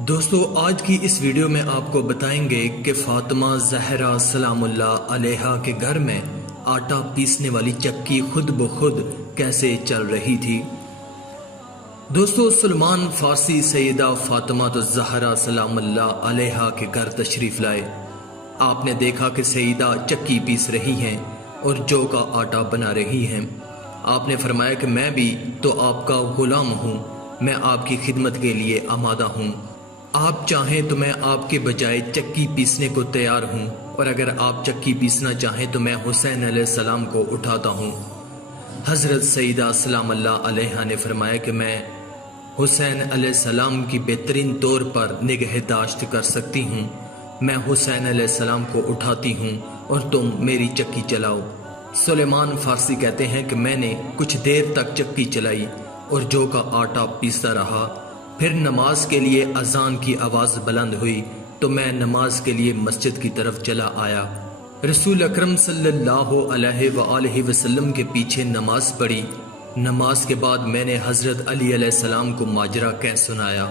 दोस्तों, आज की इस वीडियो में आपको बताएंगे कि फातिमा ज़हरा सलामुल्लाह अलैहा के घर में आटा पीसने वाली चक्की खुद ब खुद कैसे चल रही थी। दोस्तों, सलमान फारसी सैयदा फातिमा ज़हरा सलामुल्लाह अलैहा के घर तशरीफ़ लाए। आपने देखा कि सैयदा चक्की पीस रही हैं और जौ का आटा बना रही हैं। आपने फरमाया कि मैं भी तो आपका गुलाम हूँ, मैं आपकी खिदमत के लिए आमादा हूँ। आप चाहें तो मैं आपके बजाय चक्की पीसने को तैयार हूँ, और अगर आप चक्की पीसना चाहें तो मैं हुसैन अलैहिस्सलाम को उठाता हूँ। हज़रत सईदा सलामुल्लाह अलैहा ने फरमाया कि मैं हुसैन अलैहिस्सलाम की बेहतरीन तौर पर निगहदाश्त कर सकती हूँ। मैं हुसैन अलैहिस्सलाम को उठाती हूँ और तुम मेरी चक्की चलाओ। सुलेमान फारसी कहते हैं कि मैंने कुछ देर तक चक्की चलाई और जौ का आटा पीसता रहा। फिर नमाज के लिए अजान की आवाज़ बुलंद हुई तो मैं नमाज के लिए मस्जिद की तरफ चला आया। रसूल अकरम सल्लल्लाहु अलैहि वसल्लम के पीछे नमाज पढ़ी। नमाज के बाद मैंने हज़रत अली अलैहिस्सलाम को माजरा कह सुनाया।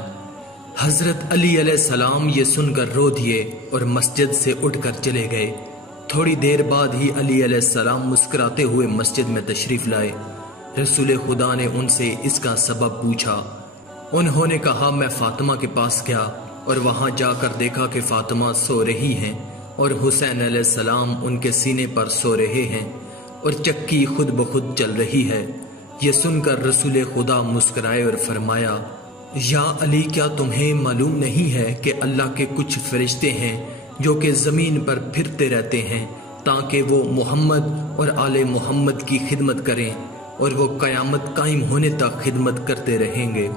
हज़रत अली अलैहिस्सलाम ये सुनकर रो दिए और मस्जिद से उठकर चले गए। थोड़ी देर बाद ही अली अलैहिस्सलाम मुस्कुराते हुए मस्जिद में तशरीफ़ लाए। रसूल खुदा ने उनसे इसका सबब पूछा। उन्होंने कहा, मैं फातिमा के पास गया और वहां जाकर देखा कि फातिमा सो रही हैं और हुसैन अलैहिस्सलाम उनके सीने पर सो रहे हैं और चक्की खुद ब खुद चल रही है। ये सुनकर रसूल खुदा मुस्कुराए और फरमाया, या अली, क्या तुम्हें मालूम नहीं है कि अल्लाह के कुछ फरिश्ते हैं जो कि ज़मीन पर फिरते रहते हैं ताकि वो मोहम्मद और आले मोहम्मद की खिदमत करें, और वो क़यामत कायम होने तक खिदमत करते रहेंगे।